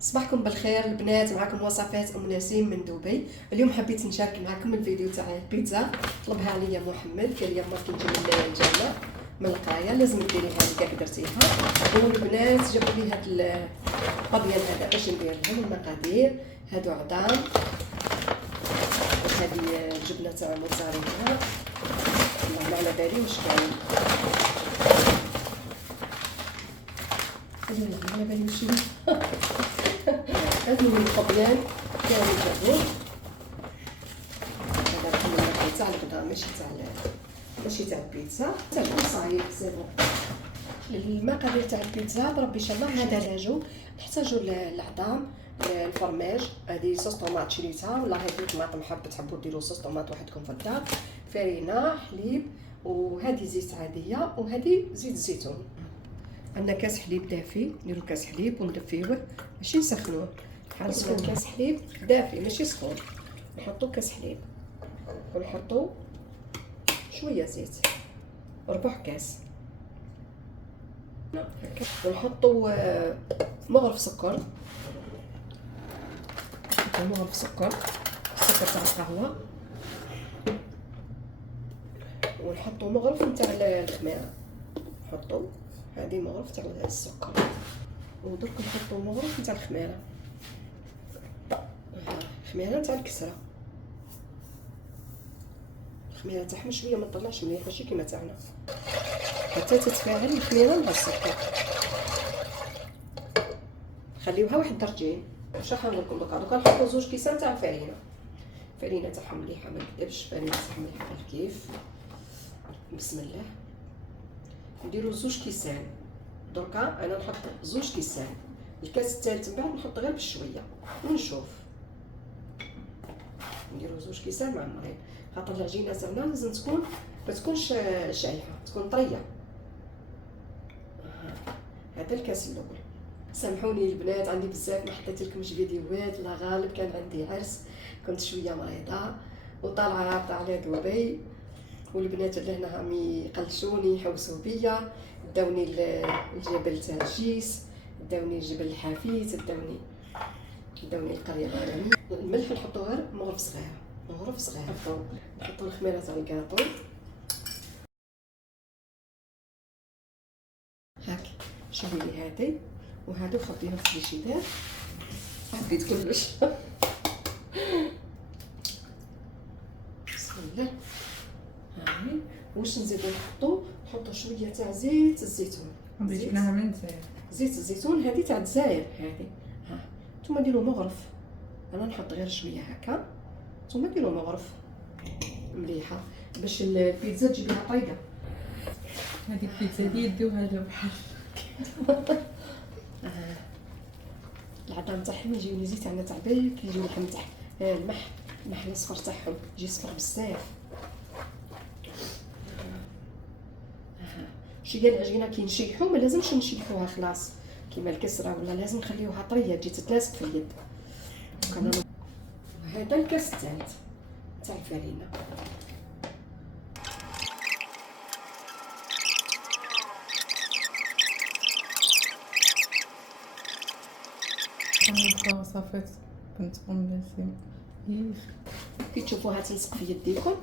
صباحكم بالخير البنات، معكم وصفات ام نسيم من دبي. اليوم حبيت نشارك معكم الفيديو تاع البيتزا. طلبها عليا محمد، قال لي ما كنت من الجامع من القرايه لازم ديريها لي كاع درتيها. والبنات جابوا لي هاد الطبيان هذا باش ندير لهم المقادير. هادو عظام، وهذه جبنه تاع موتزاريلا، والله ما على بالي واش كاين. لا على بالي واش هادو الطبيان كامل جابوه. هذا كل المقادير تاع الغدا، ماشي تاع البيتزا، تاع الصايب سيبون. المقادير تاع البيتزا بربي ان شاء الله هذا نحتاجو العظام، الفرماج، هذه صوص طوماط شريتها، ولا هذه طماطم حاب تحبوا ديروا صوص طوماط وحدكم في الدار، فرينه، حليب، وهذه زيت عاديه، وهذه زيت الزيتون. عندنا كاس حليب دافي، نديرو كاس حليب وندفيوه ماشي نسخنوه، نحرصوا كاس حليب دافي ماشي سخون، نحطو كاس حليب ونحطو شويه زيت، ربع كاس، ونحطو مغرف سكر، مغرف سكر تاع القهوه، ونحطو مغرف نتاع الخميره، نحطو هذه مغرف تاع السكر، ودرك نحطو مغرف نتاع الخميره، خميره تاع الكسره، الخميره تاعهم شويه ما تطلعش مليح ماشي كيما تاعنا، حتى تتفاعل الخميره مع السكر. خليوها واحد درجين. واش راح نقول لكم دوكا نحطو زوج كيسان تاع فرينه تاعهم مليحه، ما نكذبش، فرينه تاعهم مليحه كيف. بسم الله، نديرو زوج كيسان. دركا انا نحط زوج كيسان، الكاس الثالث من بعد نحط غير بشويه ونشوف. نديرو زوج كيسان معمرين، خاطر العجينه تاعنا لازم تكون ما تكونش شايحه، تكون طريه. هذا الكاس الاول. سامحوني البنات، عندي بزاف ما حطيت لكمش فيديوهات، الله غالب كان عندي عرس، كنت شويه مريضه وطالعه هابطه على دبي، والبنات اللي هنا راهم يقلشوني يحوسوا بيا، داوني الجبل تاع الجيس، داوني الجبل الحفيت، داوني القريه العالميه. الملح نحطو غير مغرف صغير، نحطو الخميره تاع الكاطو هاك، شوفي لي هادي وهادو خبيهم في الفريجيدير، حبيت كلش. بسم الله. هاهي واش نزيدو نحطو شويه تاع زيت الزيتون، جبناها من الجزائر. زيت الزيتون هذه تاع الجزائر هذه. ها نتوما ديروا مغرف، انا نحط غير شويه هكا، نتوما ديروا مغرف مليحه باش البيتزا تجيبها طايقه. هذه البيتزا دي يدوها لبحال. العظام تاعهم يجيوني زيت عندنا تاع بالك، يجيو لحم تاع المح الصفر تاعهم يجي صفر بزاف. شويه العجينه كي نشيحو ما لازمش نشيحوها خلاص كيما الكسره، ولا لازم نخليوها طريه تجي تتلاسك في اليد. هذا الكاس الثالث تاع الفرينه. كنبقى وصفات كنت ام نسيم. كي تشوفوها تلصق في يديكم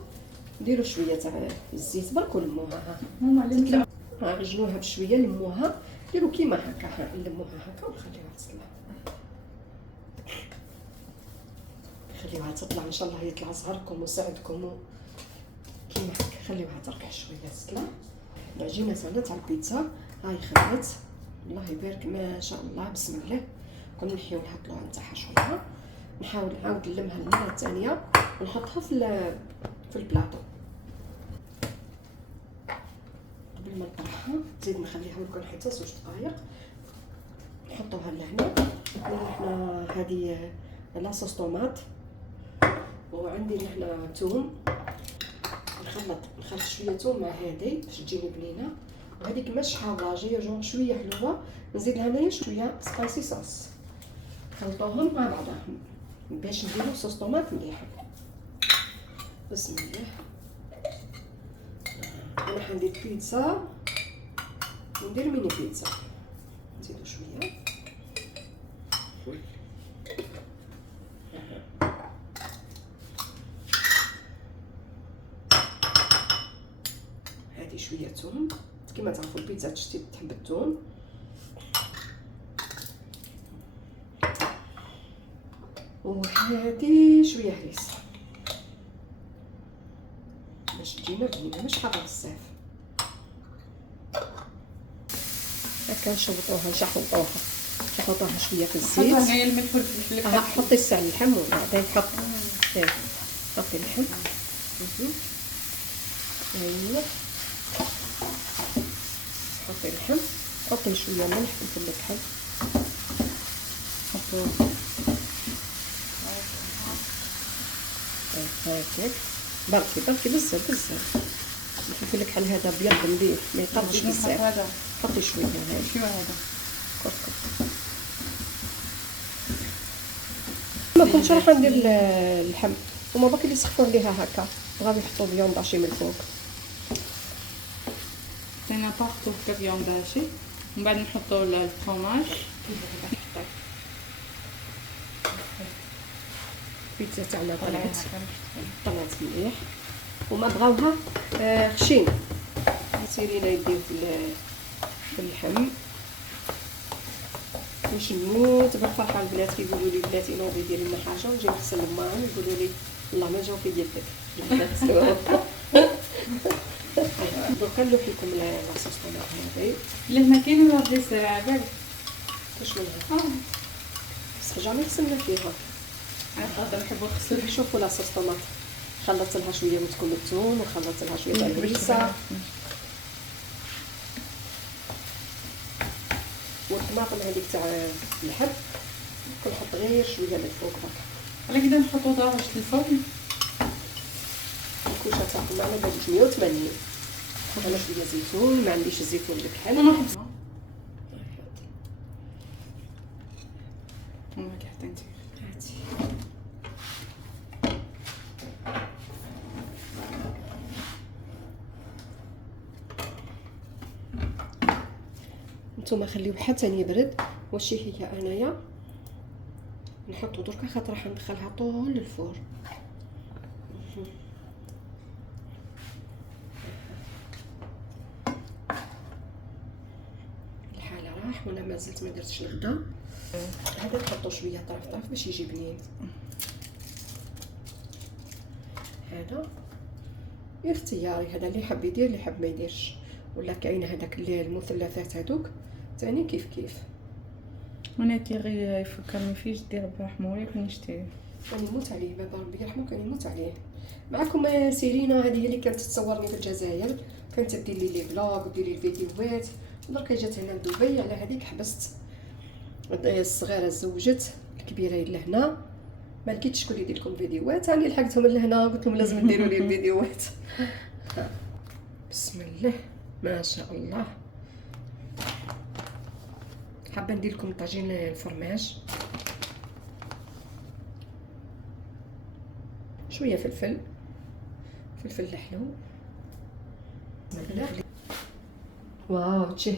ديروا شويه تاع الزيت برك ولموها. ها ماما علمتنا عجنوها بشويه، لموها، ديروا كيما هكا، نلموها هكا ونخليوها تطلع، خليوها تطلع ان شاء الله يطلع زهركم وسعدكم كيما هكا. خليوها تركع شويه تطلع. العجينه تاعنا تاع البيتزا هاي خدات، الله يبارك ما شاء الله، بسم الله. كنا نحيو الهطلوع نتاعها شويه، نحاول نعاود نلمها المره الثانيه ونحطها في البلاطو. قبل ما نطرحها نزيد نخليها لكم حتى 2 دقائق، نحطوها لهنا. وحنا هذه لاصوص طوماط، وعندي هنا ثوم، نخلط شويه ثوم مع هذه باش تجيني بنينه، وهذيك مش حاره جايه جون شويه حلوه، نزيد لها هنايا شويه سبايسي صوص، نخلطوهم مع بعضهم باش نديرو صوص طوماط مليحه. بسم الله. انا حندير بيتزا وندير ميني بيتزا، نزيدو شويه الفل. هادي شويه ثوم، كما تعرفوا البيتزا تشتي تحب الثوم. وهادي شويه هريسه باش تجينا بنينه، مش حاره بزاف. هكا نشوطوها نشحطوها شويه في الزيت. حطها هنايا الملح والفلفل. حطي الساع اللحم وبعدين حطي اللحم. ايوا حطي اللحم، حطي شويه ملح وفلفل الحب، حطوه هكاك بركي بزاف. الفلفل الكحل هذا ابيض مليح ما يقربش بزاف. حطي شويه هذا كركم. ما كنتش راح ندير اللحم، هما باقي اللي يسخفوا عليها هكا، بغاو يحطوا فيوند هاشي من الفوق. انا طاحتو هكا فيوند هاشي، ومن بعد نحطو الفرماج. البيتزا تاعنا طلعت مليح، وما بغاوها خشين. سيرينا يديو في اللحم. واش نموت بالفرحه البنات كيقولوا لي بلاتي نوضي ديري لنا حاجه، ونجي نغسل لماهم يقولوا لي والله ما جاو في يدك دوكا نلوح لكم لاصوص طماط هذه اللي هنا كاين ولا بغي ساعه بالك واش منها بصح جامي غسلنا فيها. هذا نحبو نغسل. شوفوا لاصوص طماط خلطت لها شويه من الثوم وخلطت لها شويه تاع الهريسه والطماطم هذيك تاع الحب كنحط غير شويه من الفوق هكا. على كده نحطو طاوش الفرن. الكوشه تاعنا على بالك 180. انا شويه زيتون، ما عنديش الزيتون بالكحل. انا نحط ما حتى انت هاتي نتوما خليوه حتى يبرد. واش هي انايا نحطو دركا خاطر راح ندخلها طول للفور. الحاله راح وانا مازلت ما درتش الغدا. هذا نحطو شويه طرف باش يجي بنين. هذا اختياري، هذا اللي حب يدير اللي حب ما يديرش. ولا كاين هذاك المثلثات هذوك ثاني كيف وانا كي غير يفكرني فيش دير بحموري كنشتري. كان يموت عليه بابا ربي يرحمه، كان يموت عليه. معكم سيرينا هذه هي اللي كانت تصورني في الجزائر، كانت دير لي فلوغ ودير لي الفيديوهات. دركا جات هنا لدبي، على هذيك حبست. الصغيره زوجت، الكبيره لهنا. ما لقيتش شكون يدير لكم فيديوهات، راني لحقتهم لهنا قلت لهم لازم ديروا لي الفيديوهات. بسم الله ما شاء الله. حابه ندير لكم طاجين الفرماج، شويه فلفل الحلو. واو تشهي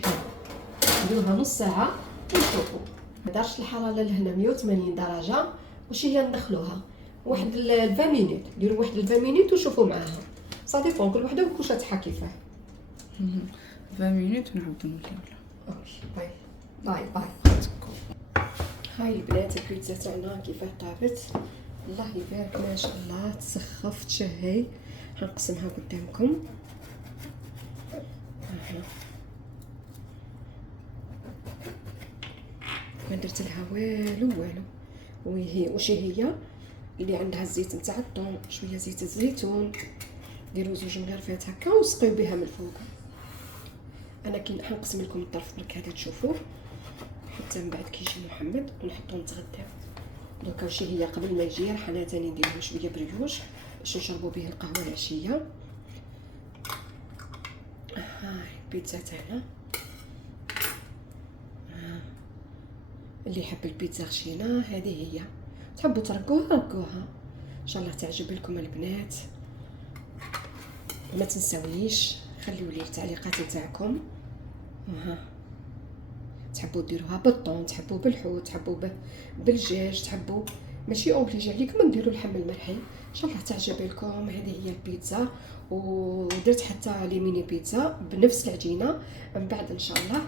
نديروها نص ساعه ونشوفوا. ما دارش الحراره لهنا 180 درجه. واش هي ندخلوها واحد 20 مينوت، نديروا واحد 20 مينوت وشوفوا معاها. صافي فون كل وحده والكوشه تاعها كيفاه. 20 مينوت ونعاودو نوليو. اوكي باي. هاي البنات البيتزا تاعنا كيفاه طابت، الله يبارك ما شاء الله تسخف تشهي. حنقسمها قدامكم. ما درت لها والو. وهي واش هي اللي عندها الزيت نتاع الثوم، شويه زيت الزيتون، ديروا 2 مغرفات هكا وسقيو بها من الفوق. انا كي حنقسم لكم الطرف برك هذا تشوفوه حتى من بعد كي يجي محمد ونحطو نتغداو. دوكا واش هي قبل ما يجي راح انا ثاني ندير له شويه بريوش باش نشربوا به القهوه العشيه. هاي البيتزا تاعنا. اللي يحب البيتزا خشينه هذه هي، تحبوا ترقوها رقوها. ان شاء الله تعجب لكم البنات. ما تنساونيش خليوا لي التعليقات نتاعكم. تحبوا ديروها بالطون، تحبوا بالحوت، تحبوا بالدجاج، تحبوا ماشي اوبليجي عليكم ديروا اللحم المرحي. ان شاء الله تعجب لكم. هذه هي البيتزا، ودرت حتى لي ميني بيتزا بنفس العجينه. من بعد ان شاء الله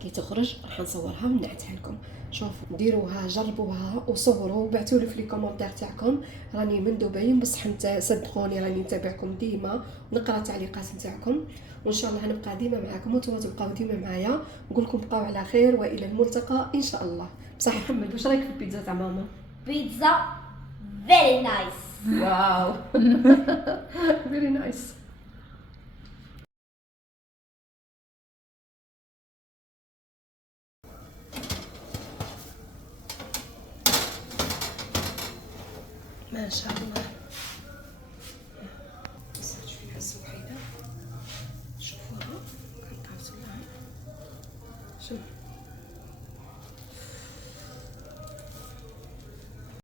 كي تخرج راح نصورها ونعتها لكم. شوفوا ديروها، جربوها وصوروا وبعثوا لي في لي كومونتير تاعكم. راني من دبي بصح انت صدقوني راني نتابعكم ديما ونقرا التعليقات نتاعكم، وان شاء الله نبقى ديما معكم وانتم تبقاو ديما معايا. نقول لكم بقاو على خير والى الملتقى ان شاء الله. بصح محمد واش رايك في البيتزا تاع ماما؟ Pizza, very nice. واو فيري نايس. ما شاء الله